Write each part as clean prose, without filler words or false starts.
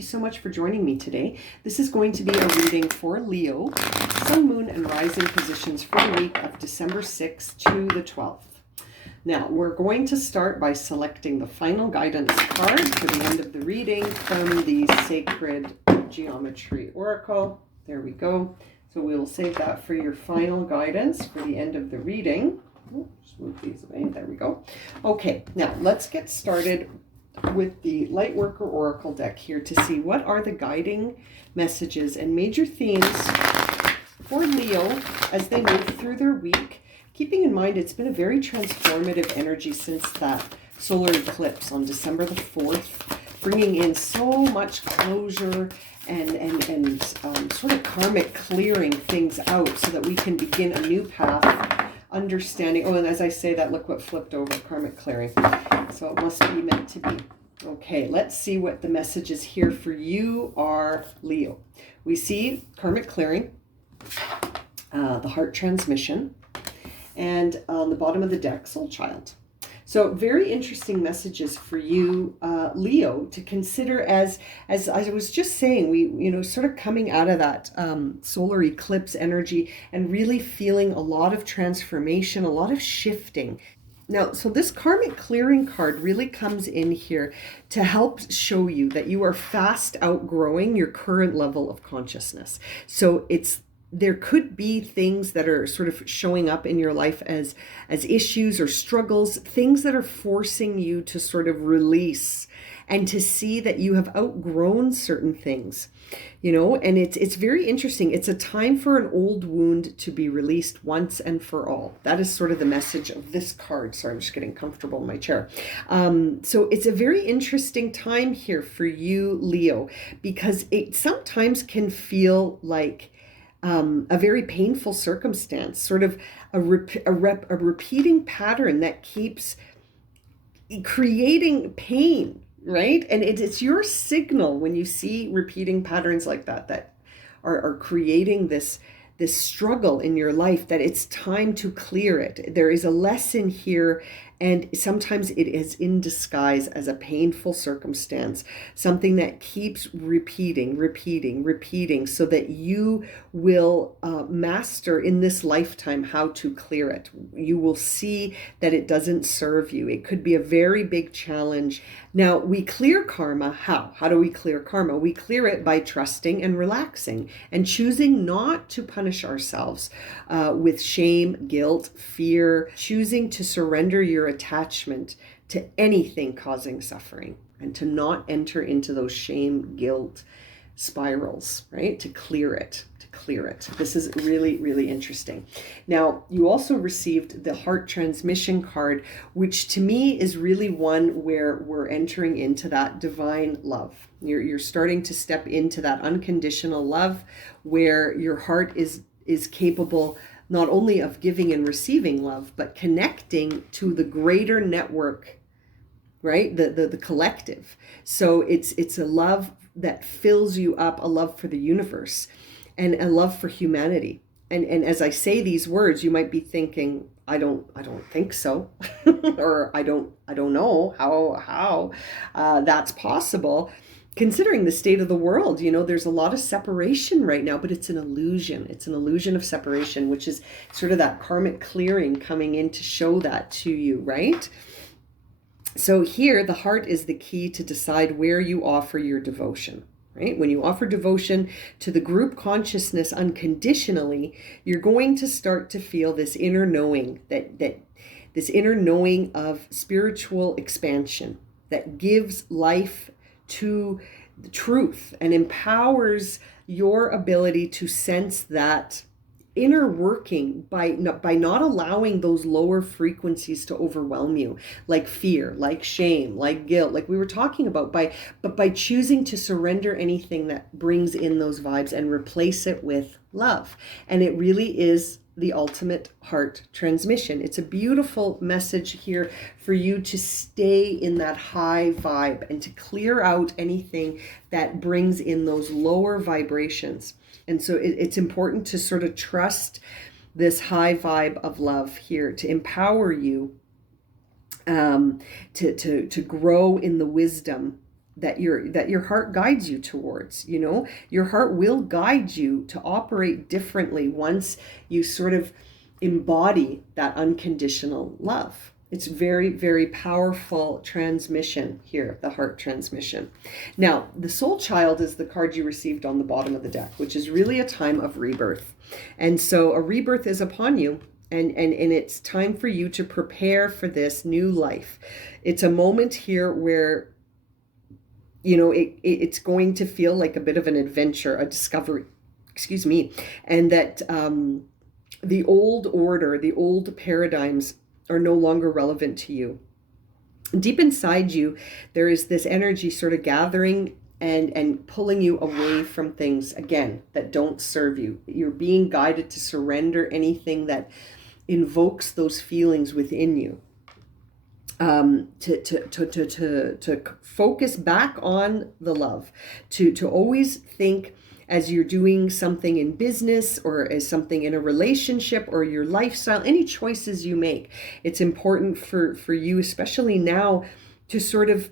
you so much for joining me today. This is going to be a reading for Leo, Sun, Moon, and Rising positions for the week of December 6th to the 12th. Now, we're going to start by selecting the final guidance card for the end of the reading from the Sacred Geometry Oracle. There we go. So we will save that for your final guidance for the end of the reading. Just move these away. There we go. Okay, now let's get started with the Lightworker Oracle deck here to see what are the guiding messages and major themes for Leo as they move through their week. Keeping in mind, it's been a very transformative energy since that solar eclipse on December the 4th, bringing in so much closure and sort of karmic clearing things out so that we can begin a new path, understanding. Oh, and as I say that, look what flipped over, karmic clearing. So it must be meant to be. Okay, let's see what the messages here for you are, Leo. We see karmic clearing, the heart transmission, and on the bottom of the deck, soul child. So very interesting messages for you, Leo, to consider as I was just saying, we, sort of coming out of that solar eclipse energy and really feeling a lot of transformation, a lot of shifting. Now, so this karmic clearing card really comes in here to help show you that you are fast outgrowing your current level of consciousness. So there could be things that are sort of showing up in your life as issues or struggles, things that are forcing you to sort of release and to see that you have outgrown certain things, and it's very interesting. It's a time for an old wound to be released once and for all. That is sort of the message of this card. Sorry, I'm just getting comfortable in my chair. So it's a very interesting time here for you, Leo, because it sometimes can feel like a very painful circumstance, sort of a repeating pattern that keeps creating pain, right? And it's your signal when you see repeating patterns like that are creating this struggle in your life, that it's time to clear it. There is a lesson here, and sometimes it is in disguise as a painful circumstance, something that keeps repeating, so that you will master in this lifetime how to clear it. You will see that it doesn't serve you. It could be a very big challenge. Now, we clear karma. How? How do we clear karma? We clear it by trusting and relaxing and choosing not to punish ourselves with shame, guilt, fear, choosing to surrender your attachment to anything causing suffering and to not enter into those shame, guilt spirals, right? To clear it. This is really, really interesting. Now, you also received the heart transmission card, which to me is really one where we're entering into that divine love. You're starting to step into that unconditional love where your heart is capable not only of giving and receiving love, but connecting to the greater network, right? The collective. So it's a love that fills you up, a love for the universe and a love for humanity. And as I say these words, you might be thinking, I don't think so, or I don't know how that's possible. Considering the state of the world, there's a lot of separation right now, but it's an illusion. It's an illusion of separation, which is sort of that karmic clearing coming in to show that to you, right? So here, the heart is the key to decide where you offer your devotion, right? When you offer devotion to the group consciousness unconditionally, you're going to start to feel this inner knowing, this inner knowing of spiritual expansion that gives life to the truth and empowers your ability to sense that inner working by not allowing those lower frequencies to overwhelm you, like fear, like shame, like guilt, like we were talking about, but by choosing to surrender anything that brings in those vibes and replace it with love. And it really is the ultimate heart transmission. It's a beautiful message here for you to stay in that high vibe and to clear out anything that brings in those lower vibrations. And so it's important to sort of trust this high vibe of love here to empower you to grow in the wisdom that your heart guides you towards. You know, your heart will guide you to operate differently once you sort of embody that unconditional love. It's very, very powerful transmission here, the heart transmission. Now, the soul child is the card you received on the bottom of the deck, which is really a time of rebirth. And so a rebirth is upon you, and it's time for you to prepare for this new life. It's a moment here where, you know, it's going to feel like a bit of an adventure, a discovery, excuse me, and that the old order, the old paradigms are no longer relevant to you. Deep inside you, there is this energy sort of gathering and pulling you away from things, again, that don't serve you. You're being guided to surrender anything that invokes those feelings within you. To focus back on the love, to always think, as you're doing something in business or as something in a relationship or your lifestyle, any choices you make, it's important for you, especially now, to sort of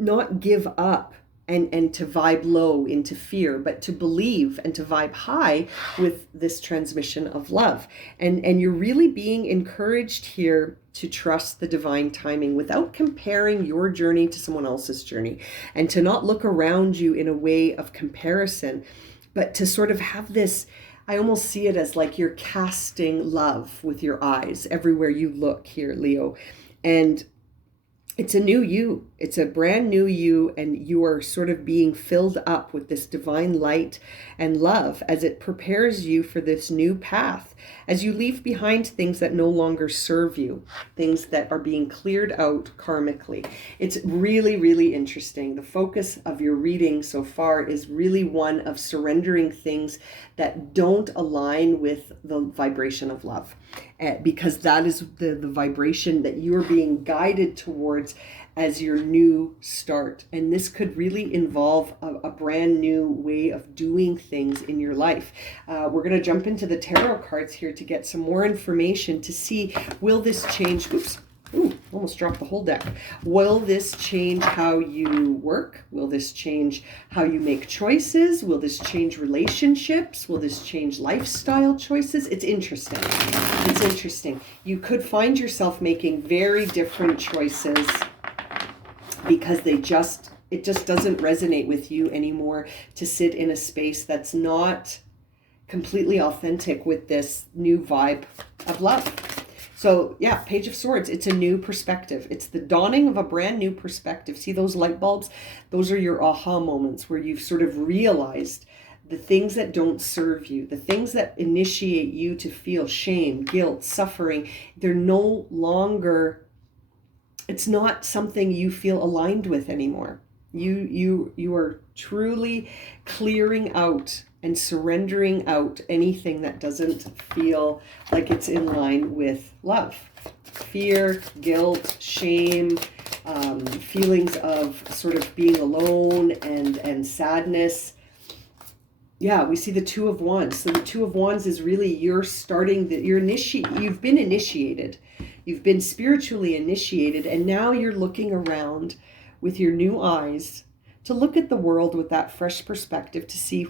not give up and to vibe low into fear, but to believe and to vibe high with this transmission of love. And you're really being encouraged here to trust the divine timing without comparing your journey to someone else's journey, and to not look around you in a way of comparison, but to sort of have this, I almost see it as like you're casting love with your eyes everywhere you look here, Leo. And it's a new you. It's a brand new you, and you are sort of being filled up with this divine light and love as it prepares you for this new path, as you leave behind things that no longer serve you, things that are being cleared out karmically. It's really, really interesting. The focus of your reading so far is really one of surrendering things that don't align with the vibration of love, because that is the vibration that you're being guided towards as your new start. And this could really involve a brand new way of doing things in your life. We're going to jump into the tarot cards here to get some more information to see, will this change, almost dropped the whole deck. Will this change how you work? Will this change how you make choices? Will this change relationships? Will this change lifestyle choices? It's interesting. It's interesting. You could find yourself making very different choices because it just doesn't resonate with you anymore to sit in a space that's not completely authentic with this new vibe of love. So yeah, Page of Swords, it's a new perspective. It's the dawning of a brand new perspective. See those light bulbs? Those are your aha moments where you've sort of realized the things that don't serve you, the things that initiate you to feel shame, guilt, suffering. They're no longer, it's not something you feel aligned with anymore. You are truly clearing out and surrendering out anything that doesn't feel like it's in line with love. Fear, guilt, shame, feelings of sort of being alone and sadness. Yeah, we see the Two of Wands. So the Two of Wands is really you've been initiated. You've been spiritually initiated, and now you're looking around with your new eyes to look at the world with that fresh perspective to see,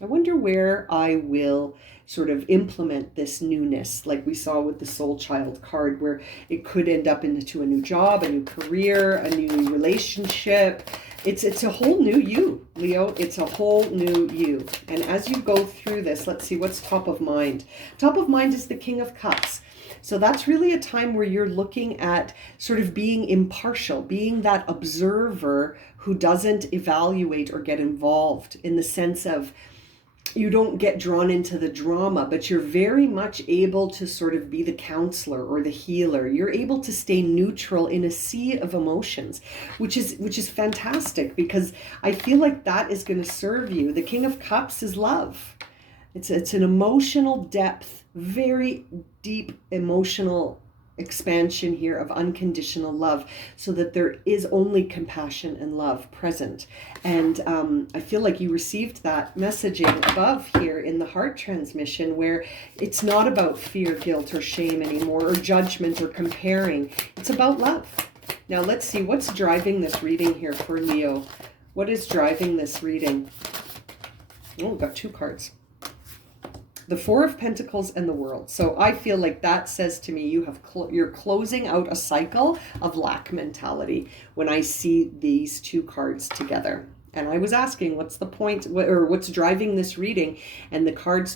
I wonder where I will sort of implement this newness, like we saw with the Soul Child card, where it could end up into a new job, a new career, a new relationship. It's a whole new you, Leo. It's a whole new you. And as you go through this, let's see what's top of mind. Top of mind is the King of Cups. So that's really a time where you're looking at sort of being impartial, being that observer who doesn't evaluate or get involved, in the sense of you don't get drawn into the drama, but you're very much able to sort of be the counselor or the healer. You're able to stay neutral in a sea of emotions, which is fantastic, because I feel like that is going to serve you. The King of Cups is love. It's an emotional depth, very deep emotional expansion here of unconditional love, so that there is only compassion and love present. And I feel like you received that messaging above here in the heart transmission, where it's not about fear, guilt, or shame anymore, or judgment, or comparing. It's about love. Now let's see what's driving this reading here for Leo. What is driving this reading? Oh, we've got two cards. The Four of Pentacles and the World. So I feel like that says to me, you're closing out a cycle of lack mentality when I see these two cards together. And I was asking, what's the point, or what's driving this reading? And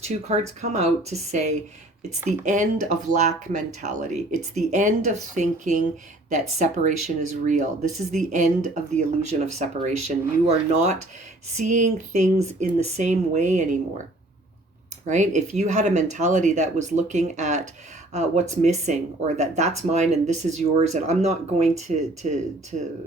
two cards come out to say, it's the end of lack mentality. It's the end of thinking that separation is real. This is the end of the illusion of separation. You are not seeing things in the same way anymore, right? If you had a mentality that was looking at what's missing, or that's mine and this is yours, and I'm not going to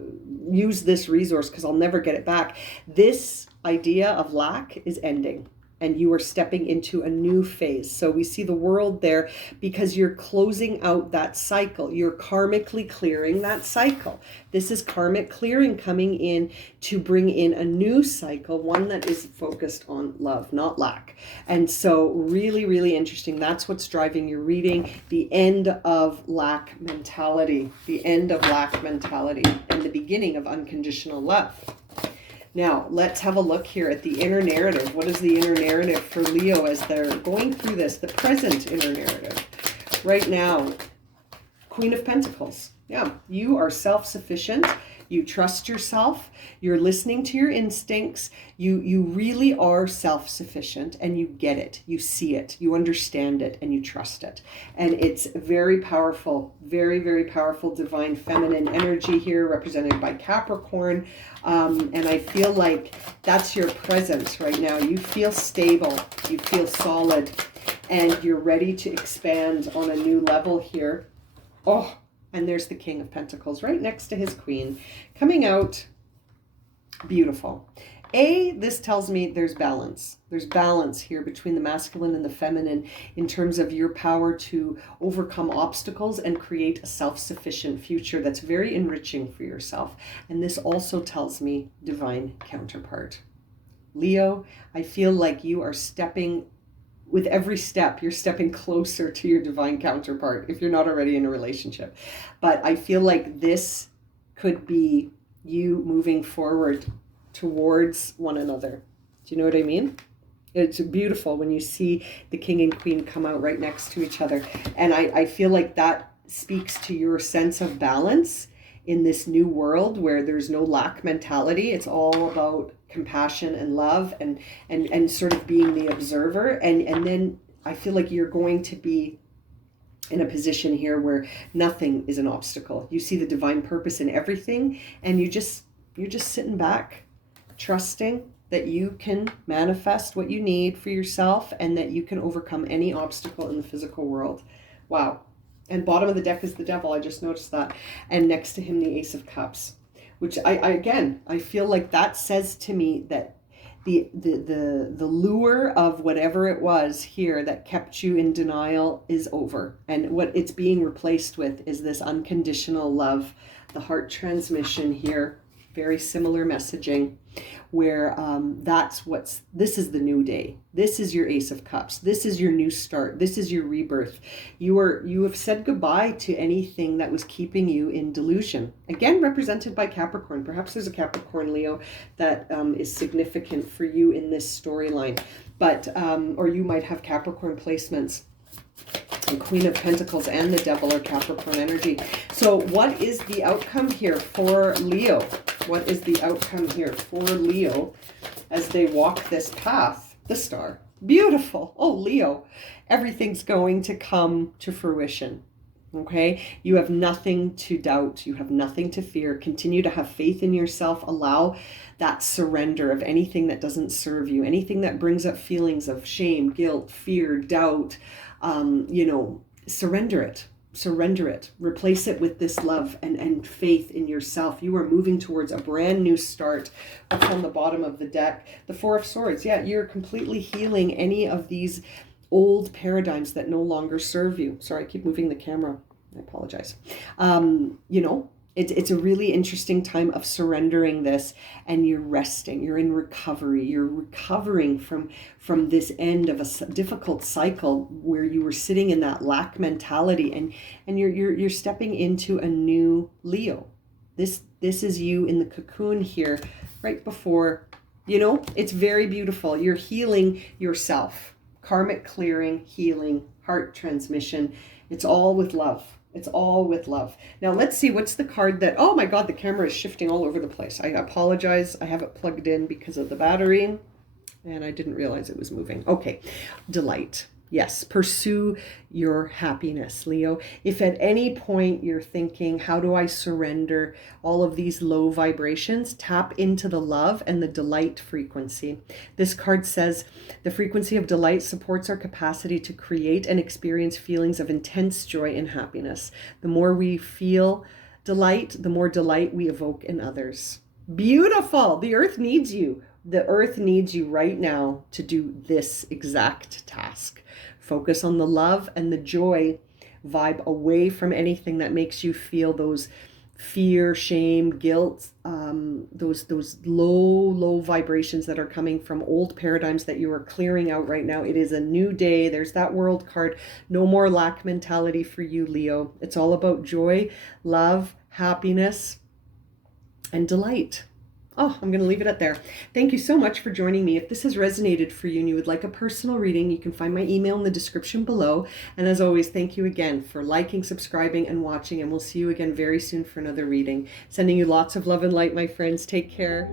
use this resource because I'll never get it back. This idea of lack is ending, and you are stepping into a new phase. So we see the World there because you're closing out that cycle. You're karmically clearing that cycle. This is karmic clearing coming in to bring in a new cycle, one that is focused on love, not lack. And so really, really interesting. That's what's driving your reading. The end of lack mentality, the end of lack mentality, and the beginning of unconditional love. Now, let's have a look here at the inner narrative. What is the inner narrative for Leo as they're going through this? The present inner narrative. Right now, Queen of Pentacles. Yeah, you are self-sufficient. You trust yourself. You're listening to your instincts. You really are self-sufficient, and you get it. You see it. You understand it, and you trust it. And it's very powerful, very, very powerful divine feminine energy here, represented by Capricorn. And I feel like that's your presence right now. You feel stable. You feel solid, and you're ready to expand on a new level here. Oh, and there's the King of Pentacles right next to his Queen coming out. Beautiful. This tells me there's balance. There's balance here between the masculine and the feminine in terms of your power to overcome obstacles and create a self-sufficient future that's very enriching for yourself. And this also tells me divine counterpart. Leo, I feel like you are stepping, with every step, you're stepping closer to your divine counterpart if you're not already in a relationship. But I feel like this could be you moving forward towards one another. Do you know what I mean? It's beautiful when you see the King and Queen come out right next to each other. And I feel like that speaks to your sense of balance in this new world where there's no lack mentality. It's all about compassion and love and sort of being the observer. And then I feel like you're going to be in a position here where nothing is an obstacle. You see the divine purpose in everything, and you're just sitting back, trusting that you can manifest what you need for yourself and that you can overcome any obstacle in the physical world. Wow. And bottom of the deck is the Devil. I just noticed that. And next to him, the Ace of Cups, which I feel like that says to me that the lure of whatever it was here that kept you in denial is over. And what it's being replaced with is this unconditional love, the heart transmission here. Very similar messaging, where this is the new day. This is your Ace of Cups. This is your new start. This is your rebirth. You have said goodbye to anything that was keeping you in delusion. Again, represented by Capricorn. Perhaps there's a Capricorn, Leo, that is significant for you in this storyline. But or you might have Capricorn placements. The Queen of Pentacles and the Devil are Capricorn energy. So what is the outcome here for Leo? What is the outcome here for Leo as they walk this path? The Star. Beautiful. Oh, Leo, everything's going to come to fruition. Okay? You have nothing to doubt. You have nothing to fear. Continue to have faith in yourself. Allow that surrender of anything that doesn't serve you, anything that brings up feelings of shame, guilt, fear, doubt. Surrender it. Surrender it. Replace it with this love and faith in yourself. You are moving towards a brand new start. What's on the bottom of the deck? The Four of Swords. Yeah, you're completely healing any of these old paradigms that no longer serve you. Sorry, I keep moving the camera. I apologize. It's a really interesting time of surrendering this, and you're resting. You're in recovery. You're recovering from this end of a difficult cycle where you were sitting in that lack mentality, and you're stepping into a new Leo. This This is you in the cocoon here, right before, it's very beautiful. You're healing yourself. Karmic clearing, healing, heart transmission. It's all with love. It's all with love. Now let's see, what's the card that, oh my God, the camera is shifting all over the place. I apologize. I have it plugged in because of the battery and I didn't realize it was moving. Okay, delight. Yes, pursue your happiness, Leo. If at any point you're thinking, how do I surrender all of these low vibrations, tap into the love and the delight frequency. This card says the frequency of delight supports our capacity to create and experience feelings of intense joy and happiness. The more we feel delight, the more delight we evoke in others. Beautiful. The earth needs you. The earth needs you right now to do this exact task. Focus on the love and the joy. Vibe away from anything that makes you feel those fear, shame, guilt, those low vibrations that are coming from old paradigms that you are clearing out right now. It is a new day. There's that world card. No more lack mentality for you, Leo. It's all about joy, love, happiness, and delight. Oh, I'm going to leave it at there. Thank you so much for joining me. If this has resonated for you and you would like a personal reading, you can find my email in the description below. And as always, thank you again for liking, subscribing, and watching. And we'll see you again very soon for another reading. Sending you lots of love and light, my friends. Take care.